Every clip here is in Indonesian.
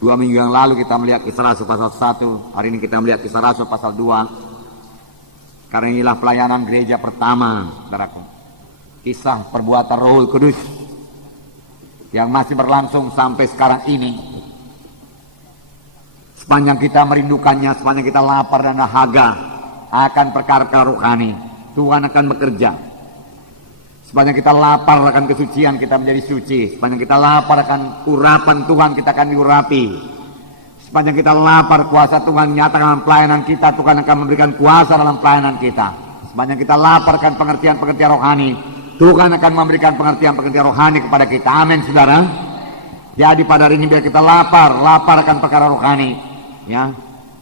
2 minggu yang lalu kita melihat Kisah Rasul pasal 1, hari ini kita melihat Kisah Rasul pasal 2. Karena inilah pelayanan gereja pertama, saudaraku. Kisah perbuatan Roh Kudus yang masih berlangsung sampai sekarang ini. Sepanjang kita merindukannya, sepanjang kita lapar dan dahaga akan perkara-perkara rohani, Tuhan akan bekerja. Sepanjang kita lapar akan kesucian, kita menjadi suci. Sepanjang kita lapar akan urapan Tuhan, kita akan diurapi. Sepanjang kita lapar, kuasa Tuhan nyata dalam pelayanan kita, Tuhan akan memberikan kuasa dalam pelayanan kita. Sepanjang kita lapar akan pengertian-pengertian rohani, Tuhan akan memberikan pengertian-pengertian rohani kepada kita. Amin, saudara. Jadi pada hari ini biar kita lapar akan perkara rohani, ya.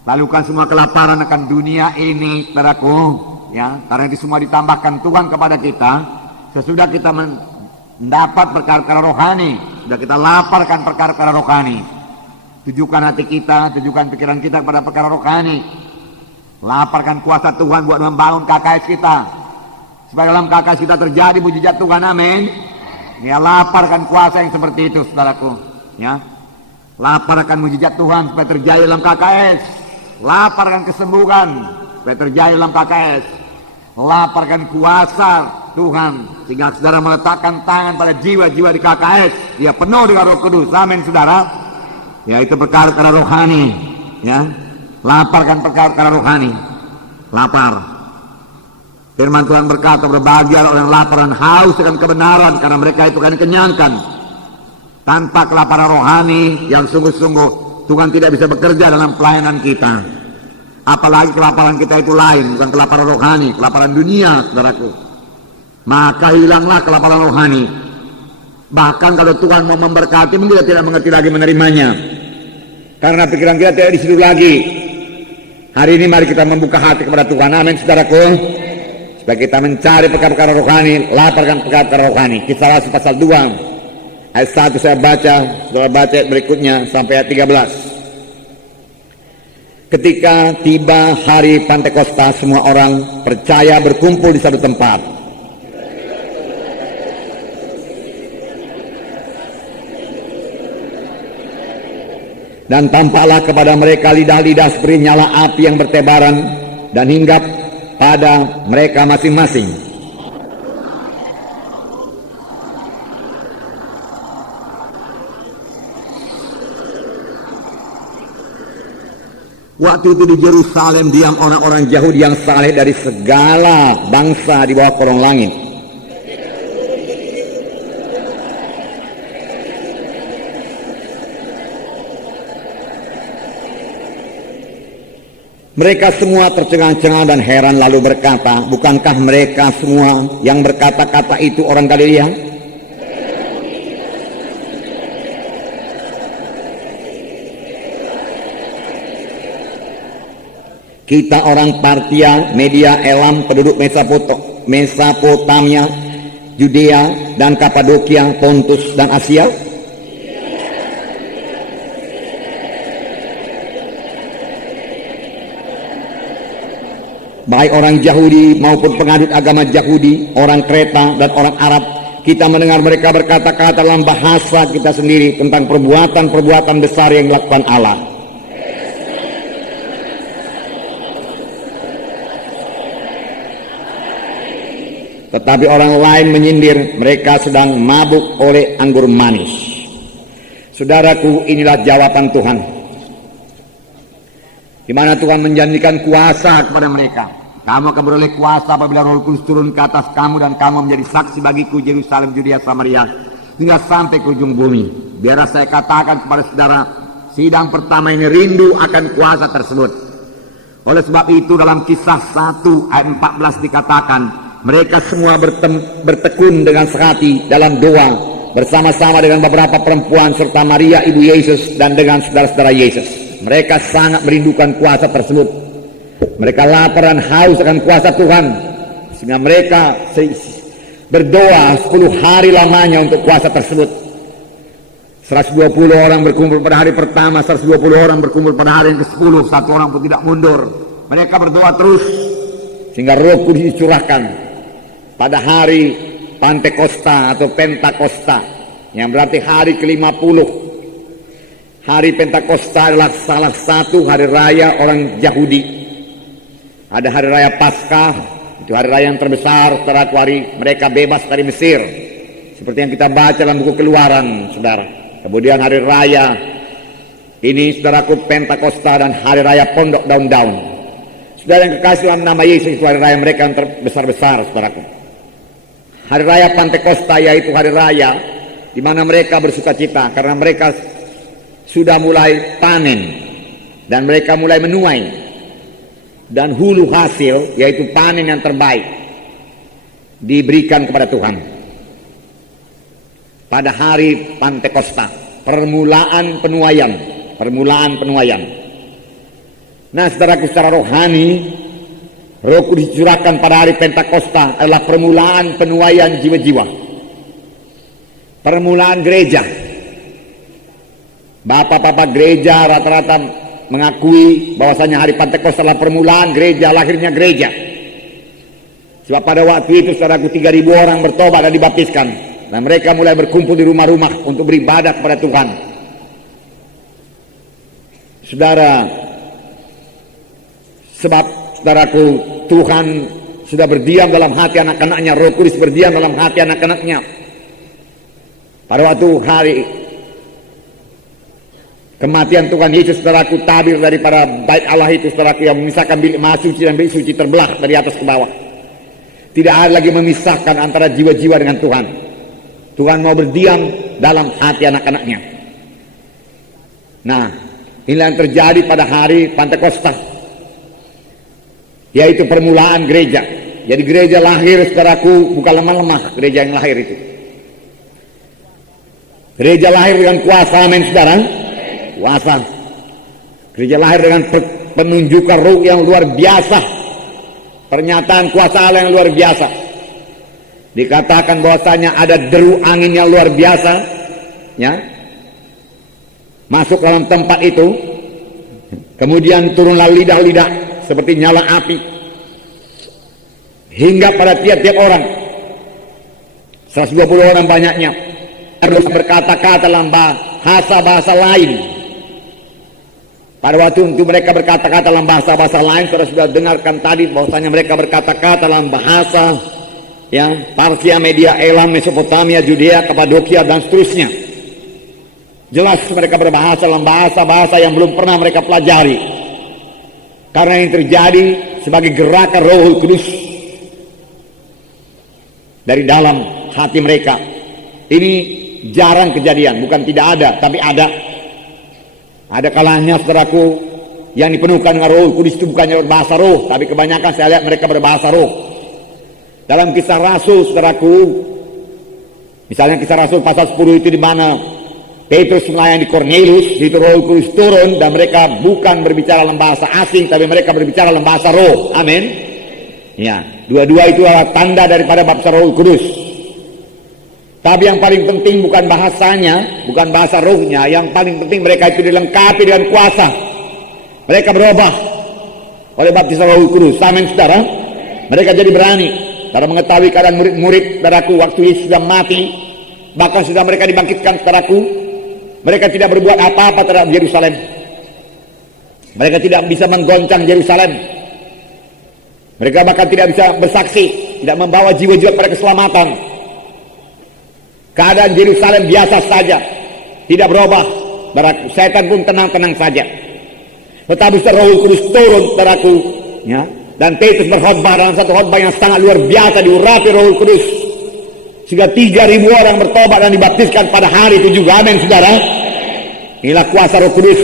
Lalukan semua kelaparan akan dunia ini, saudaraku, ya. Karena itu semua ditambahkan Tuhan kepada kita. Sesudah kita mendapat perkara-perkara rohani, sudah kita laparkan perkara-perkara rohani, tujukan hati kita, tujukan pikiran kita kepada perkara rohani. Laparkan kuasa Tuhan buat membangun KKS kita, supaya dalam KKS kita terjadi mujizat Tuhan. Amin. Ya, laparkan kuasa yang seperti itu, saudaraku, ya. Laparkan mujizat Tuhan supaya terjadi dalam KKS. Laparkan kesembuhan supaya terjadi dalam KKS. Laparkan kuasa Tuhan sehingga saudara meletakkan tangan pada jiwa-jiwa di KKS, dia penuh dengan Roh Kudus. Amin, saudara. Ya, itu perkara-perkara rohani, ya. Laparkan perkara-perkara rohani. Lapar. Firman Tuhan berkata, berbahagialah orang lapar dan haus akan kebenaran, karena mereka itu akan dikenyangkan. Tanpa kelaparan rohani yang sungguh-sungguh, Tuhan tidak bisa bekerja dalam pelayanan kita. Apalagi kelaparan kita itu lain, bukan kelaparan rohani, kelaparan dunia, saudaraku. Maka hilanglah kelaparan rohani. Bahkan kalau Tuhan mau memberkati, kita tidak mengerti lagi menerimanya, karena pikiran kita tidak di situ lagi. Hari ini mari kita membuka hati kepada Tuhan. Amin, saudaraku. Supaya kita mencari perkara-perkara rohani, laparkan perkara-perkara rohani. Kisah Rasul pasal 2 ayat 1 saya baca, saudara baca ayat berikutnya sampai ayat 13. Ketika tiba hari Pantekosta, semua orang percaya berkumpul di satu tempat. Dan tampaklah kepada mereka lidah-lidah seperti nyala api yang bertebaran dan hinggap pada mereka masing-masing. Waktu itu di Yerusalem diam orang-orang Yahudi yang saleh dari segala bangsa di bawah kolong langit. Mereka semua tercengang-cengang dan heran lalu berkata, bukankah mereka semua yang berkata-kata itu orang Galilea? Kita orang Partia, Media, Elam, penduduk Mesopotamia, Judea dan Kapadokia, Pontus dan Asia. Baik orang Yahudi maupun pengadut agama Yahudi, orang Kreta dan orang Arab, kita mendengar mereka berkata-kata dalam bahasa kita sendiri tentang perbuatan-perbuatan besar yang dilakukan Allah. Tetapi orang lain menyindir, mereka sedang mabuk oleh anggur manis. Saudaraku, inilah jawaban Tuhan, di mana Tuhan menjanjikan kuasa kepada mereka. Kamu akan beroleh kuasa apabila Roh Kudus turun ke atas kamu, dan kamu menjadi saksi bagiku Yerusalem, Judea, Samaria, hingga sampai ke ujung bumi. Biar saya katakan kepada saudara, sidang pertama ini rindu akan kuasa tersebut. Oleh sebab itu dalam Kisah 1 ayat 14 dikatakan, mereka semua bertekun dengan sehati dalam doa bersama-sama dengan beberapa perempuan serta Maria ibu Yesus dan dengan saudara-saudara Yesus. Mereka sangat merindukan kuasa tersebut. Mereka lapar dan haus akan kuasa Tuhan, sehingga mereka berdoa 10 hari lamanya untuk kuasa tersebut. 120 orang berkumpul pada hari pertama, 120 orang berkumpul pada hari yang ke-10, 1 orang pun tidak mundur. Mereka berdoa terus sehingga Roh Kudus dicurahkan pada hari Pantekosta atau Pentakosta, yang berarti hari ke-50. hari Pentakosta adalah salah satu hari raya orang Yahudi. Ada hari raya Paskah, itu hari raya yang terbesar, saudaraku, hari mereka bebas dari Mesir. Seperti yang kita baca dalam buku Keluaran, saudara. Kemudian hari raya ini, saudaraku, Pentakosta dan hari raya Pondok Daun-Daun. Saudara yang kekasih dalam nama Yesus, itu hari raya mereka yang terbesar-besar, saudaraku. Hari raya Pentakosta yaitu hari raya di mana mereka bersuka cita karena mereka sudah mulai panen dan mereka mulai menuai, dan hulu hasil yaitu panen yang terbaik diberikan kepada Tuhan pada hari Pentakosta, permulaan penuaian. Nah, saudaraku, secara rohani, Roh Kudus dicurahkan pada hari Pentakosta adalah permulaan penuaian jiwa-jiwa, permulaan gereja. Bapak-bapak gereja rata-rata mengakui bahwasanya hari Pentakosta adalah permulaan gereja, lahirnya gereja. Sebab pada waktu itu, saudaraku, 3.000 orang bertobat dan dibaptiskan, dan mereka mulai berkumpul di rumah-rumah untuk beribadah kepada Tuhan. Saudara, sebab, saudaraku, Tuhan sudah berdiam dalam hati anak-anaknya, Roh Kudus berdiam dalam hati anak-anaknya. Pada waktu hari kematian Tuhan Yesus, saudaraku, tabir daripada bait Allah itu, saudaraku, yang memisahkan bilik maha suci dan bilik suci terbelah dari atas ke bawah. Tidak ada lagi memisahkan antara jiwa-jiwa dengan Tuhan. Tuhan mau berdiam dalam hati anak-anaknya. Nah, inilah yang terjadi pada hari Pentakosta, yaitu permulaan gereja. Jadi gereja lahir, saudaraku, bukan lemah-lemah gereja yang lahir itu. Gereja lahir dengan kuasa, amin, saudara. Kuasa. Gereja lahir dengan penunjukan Roh yang luar biasa, pernyataan kuasa Allah yang luar biasa. Dikatakan bahwasanya ada deru angin yang luar biasa, ya, masuk dalam tempat itu. Kemudian turunlah lidah-lidah seperti nyala api hingga pada tiap-tiap orang, 120 orang banyaknya, harus berkata-kata dalam bahasa lain. Pada waktu itu mereka berkata-kata dalam bahasa lain, saudara sudah dengarkan tadi bahwasanya mereka berkata-kata dalam bahasa, ya, Parsia, Media, Elam, Mesopotamia, Judea, Kapadokia, dan seterusnya. Jelas mereka berbahasa dalam bahasa yang belum pernah mereka pelajari, karena yang terjadi sebagai gerakan Roh Kudus dari dalam hati mereka. Ini jarang kejadian, bukan tidak ada, tapi ada. Ada kalanya, saudaraku, yang dipenuhkan dengan Roh Kudus itu bukannya berbahasa roh, tapi kebanyakan saya lihat mereka berbahasa roh. Dalam Kisah Rasul, saudaraku, misalnya Kisah Rasul pasal 10 itu, di mana Petrus melayani Kornelius, itu Roh Kudus turun dan mereka bukan berbicara dalam bahasa asing, tapi mereka berbicara dalam bahasa roh. Amin. Ya, dua-dua itu adalah tanda daripada baptisan Roh Kudus. Tapi yang paling penting bukan bahasanya, bukan bahasa rohnya. Yang paling penting mereka itu dilengkapi dengan kuasa. Mereka berubah oleh baptisan Roh Kudus. Amin, saudara. Mereka jadi berani karena mengetahui keadaan murid-murid, saudaraku, waktu Yesus sudah mati, bahkan sudah mereka dibangkitkan, saudaraku. Mereka tidak berbuat apa-apa terhadap Yerusalem. Mereka tidak bisa menggoncang Yerusalem. Mereka bahkan tidak bisa bersaksi, tidak membawa jiwa-jiwa pada keselamatan. Keadaan Yerusalem biasa saja, tidak berubah. Setan pun tenang-tenang saja. Tetapi Roh Kudus turun, saudaraku, ya, dan Petrus berkhotbah dalam satu khotbah yang sangat luar biasa, diurapi Roh Kudus, sehingga 3.000 orang bertobat dan dibaptiskan pada hari itu juga. Amin, saudara. Inilah kuasa Roh Kudus.